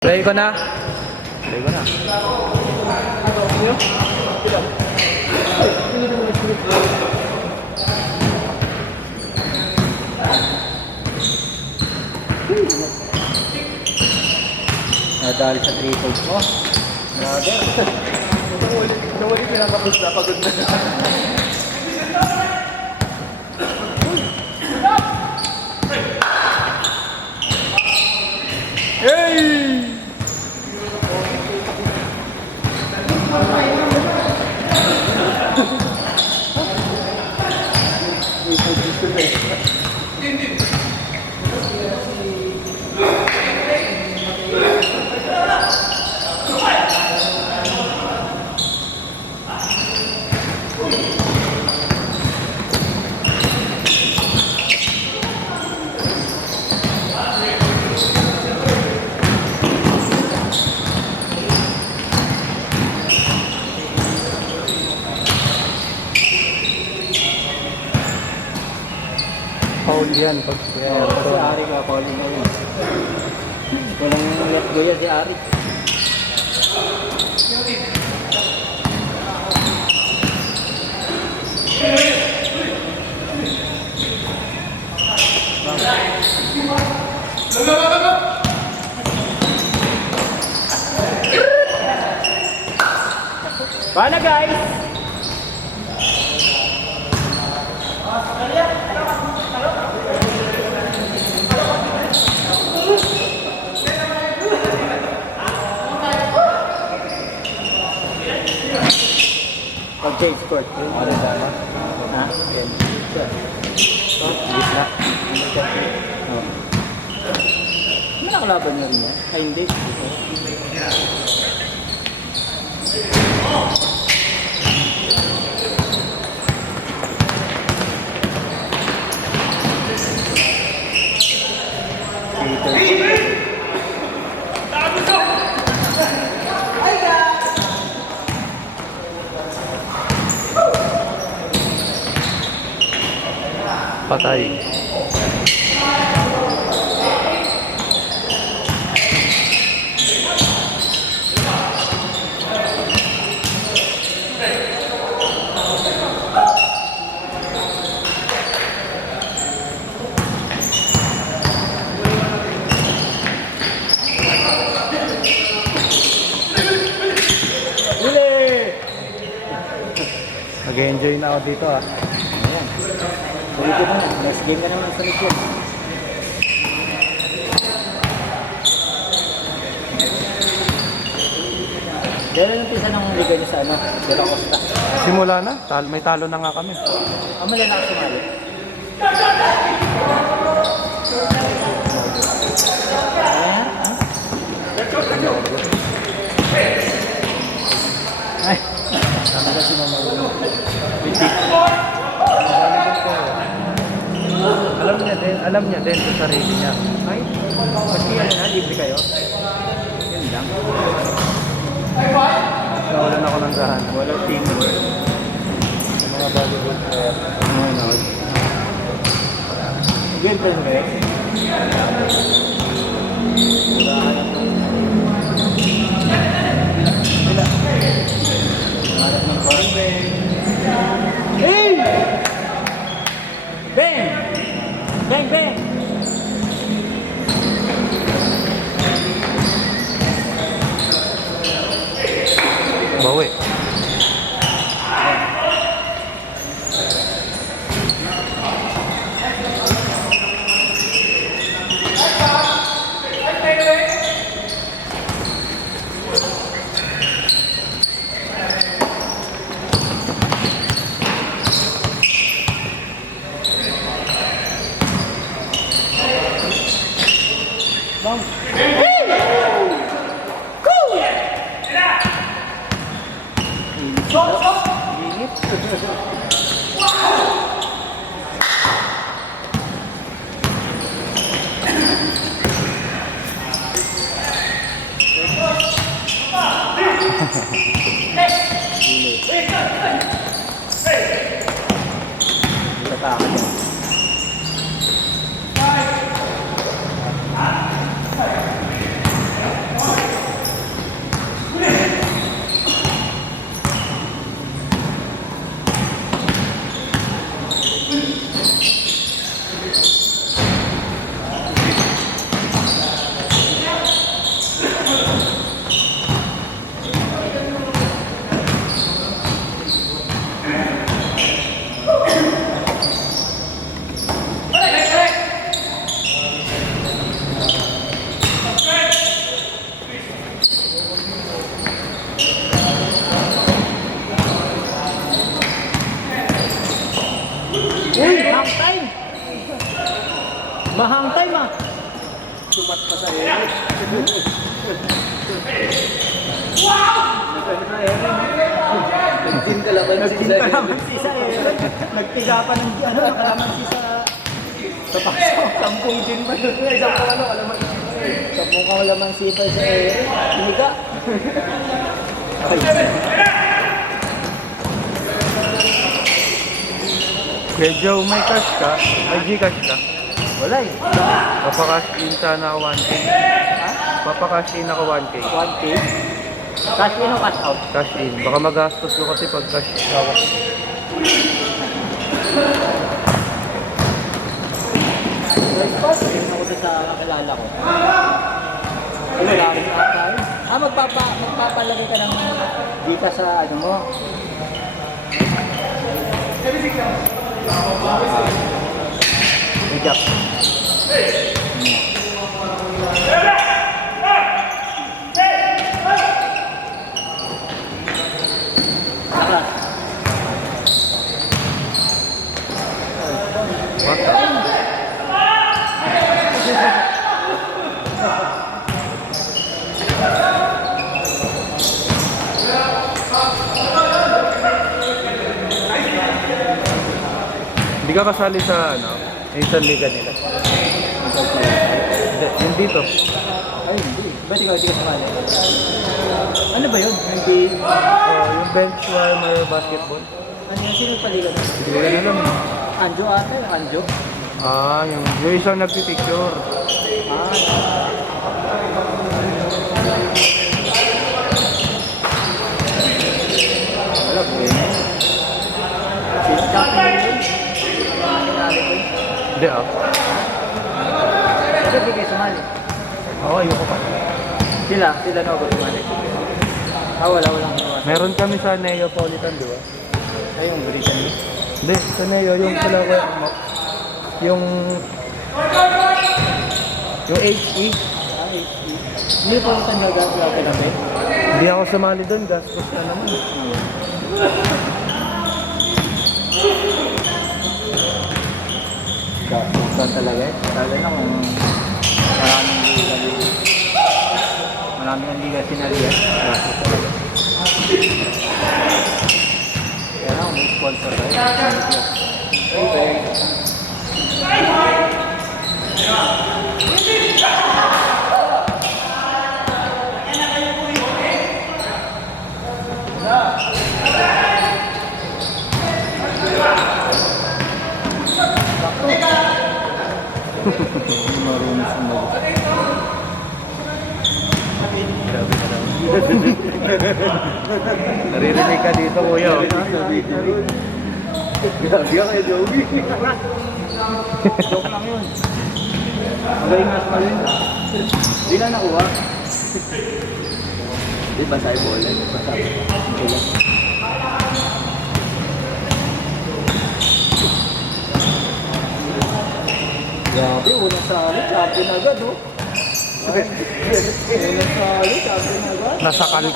Play ko na. Play ko na. Nadali sa 3 points mo. Brother. Nawali pinapagod na. Pagod na. Hey! Paul yan. Si Ari ka, Pauline na yun. Walang let go yan si Ari. Paano guys? Pag-change court. Ano dama? Ha? Yan. Gitna. Oh. Ano nakalaban nyo rin yan? Ay, hindi. Patay. Nag-enjoy na ako dito ah. Ayan. Sulit mo na. Next game ka naman sa likod. Kailan yung pisa ng liga niyo sa ano? De La Costa. Simula na. May talo na nga kami. Mali na ako sumali. Ay, sabi kasi mamawala. Alam niya din sa sarili niya. Ay, kasi ano na, libre kayo? Yun lang. Nawalan ako ng gahan. Walang teamwork. Mga Bollywood player. Ano? Game plan ba yun? Harap ng parang hey! Bang! Bang, bang! Bawi. Bang! Tataka niya. Nagkano sa Aaron. Nag-gym kalamansi sa Aaron. Kalamansi sa Aaron. Nagtiga pa ng kalamansi sa pakso. 10 gin ba yun? Isang kalamansi. 10 kalamansi pa sa Aaron. Tiniga. Kaya Joe, may cash ka? May Gcash ka? Wala eh. Papakash in sana ako 1K. Papakash in ako 1K. 1K. Cash in o cash out? Cash in. Baka magastos ko kasi pag cash hawak. Tingnan ko sa kakilala ko. Ay, wala rin ata yun. Magpapalagay ka ng dita sa ano mo. Hijab. Basta. Hindi ka kasali sa ano, instant liga nila. Hindi, yung dito. Ay, hindi. Ba't ikaw hindi ka sumali? Ano ba yun? Hindi. Yung bench warmer basketball. Ano yung sino paligan? Hindi ko na alam. Anjo ata yung Anjo. Yung isang nagpipicture. Wala po yun. Sino kapin yun? Kinali ko yun. Hindi ah. Ba't hindi kayo sumali? Oo, ayoko pa. Sila na ako sumali. Walang sumali. Meron kami sa Neapolitan, di ba? Ay, yung Britain mo. Hindi, sa Neo, yung pala ko yung HE. Ay, hindi pa ako tanyaga sa kinabi. Hindi ako sumali doon, gastos na naman. Saan talaga eh? Talaga na kung maraming ang liga sinalihan. Gastos talaga. Kaya na, may sponsor tayo. Okay. Marunong sumagot. Naririnig ka dito, kuya. Grabe ka kay Joey. Joke lang yun. Magaling nga sa malin. Hindi na nakuha. Di ba tayo bola? Basta. Grabe, unang sali, champion agad oh. Unang sali, champion agad. Nasakal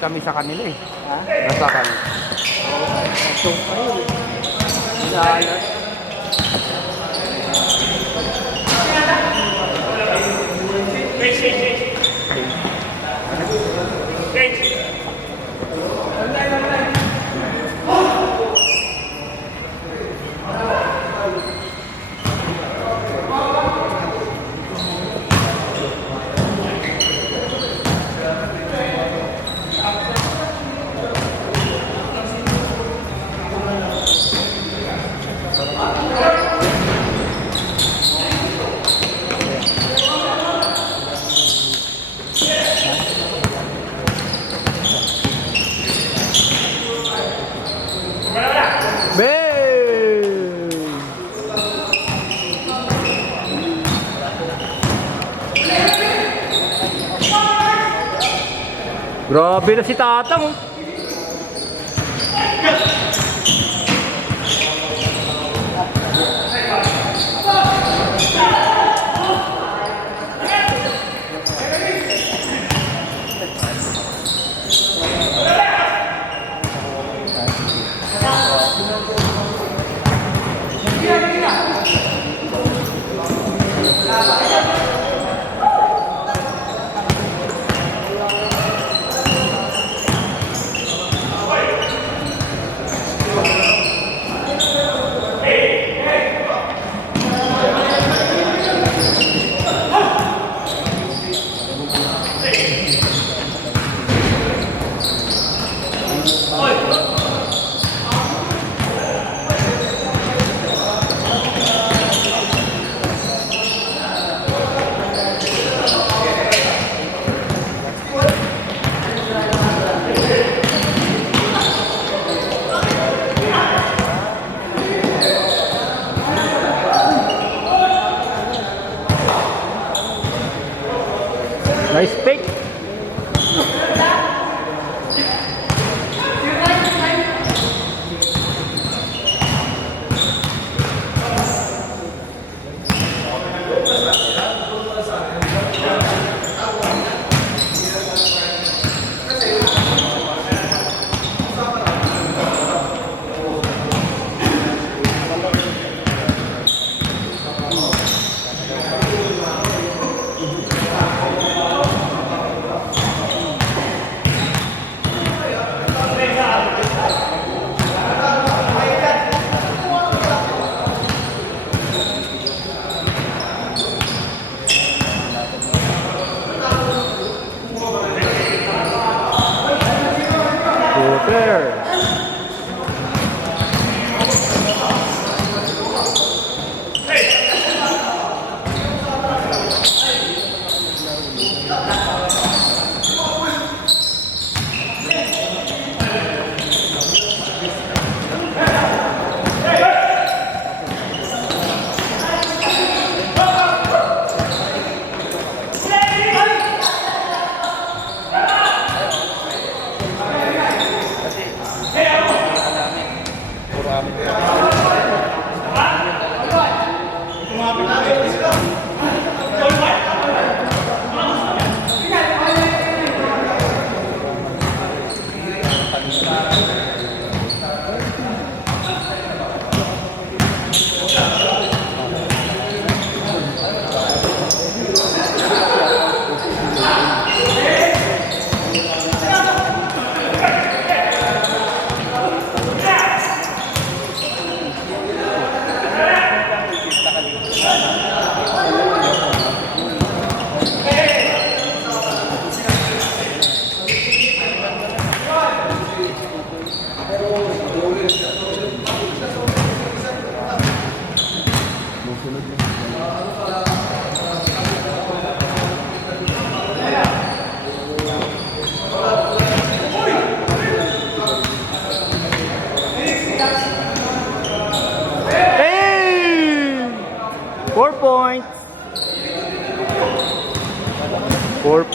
kami sa kanila eh. Ha? Nasakal. Pasok kayo eh. Lalat. Grabe na si Tatang oh.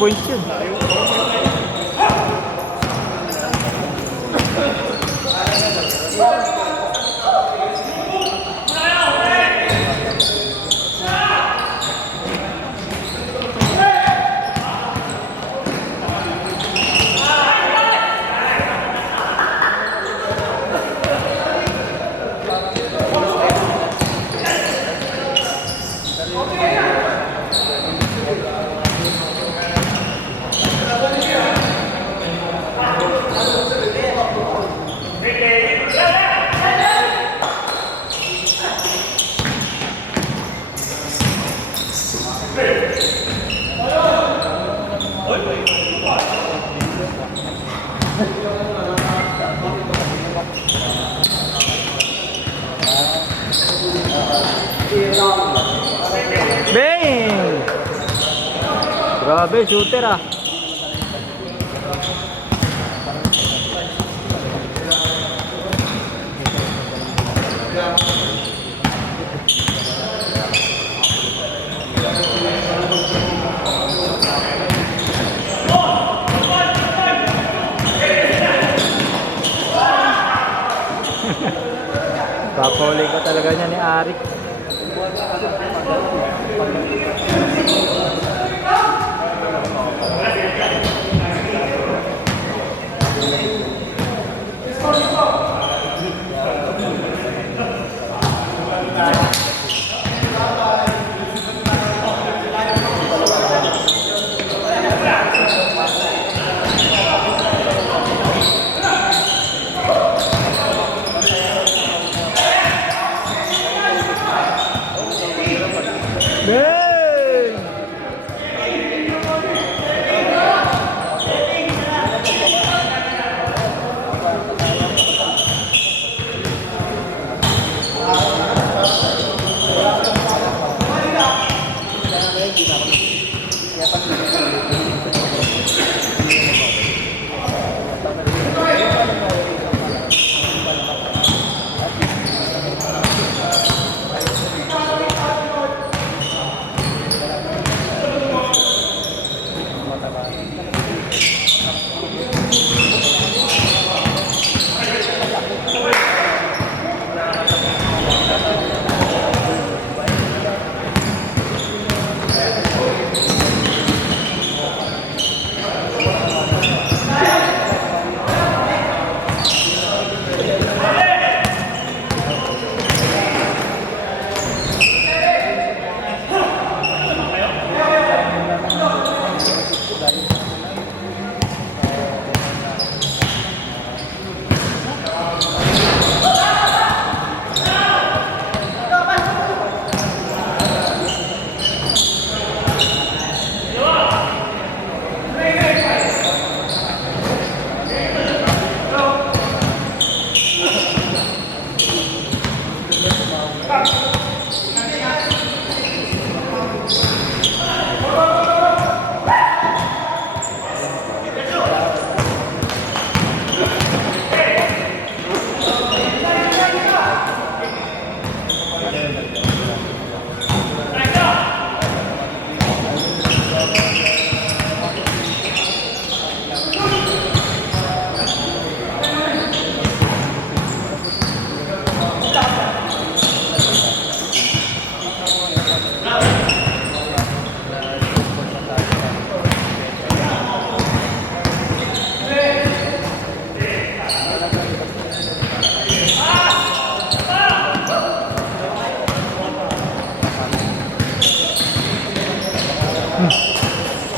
points yun. Bang! Grabe, shooter ah. Papauling ka talaga niya ni Arik.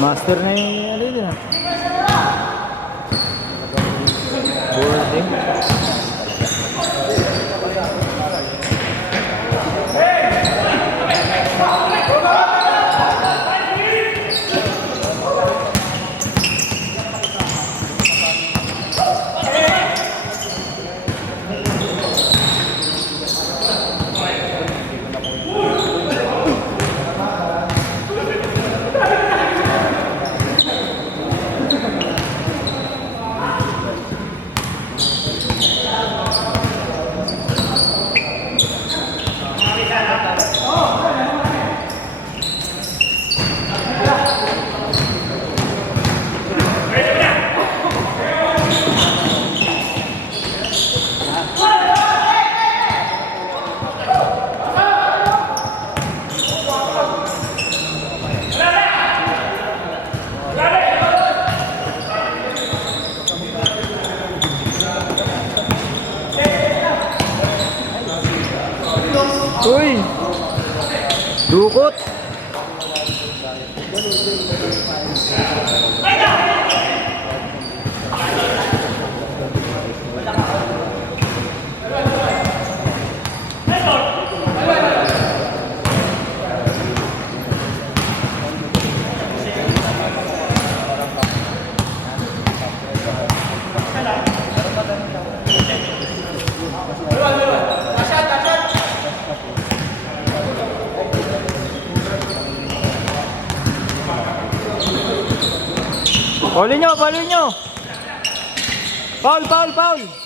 Master na yung ano yun ah. Boarding. Uy! Dukot! Paulin nyo! Paulin nyo! Foul! Foul! Foul!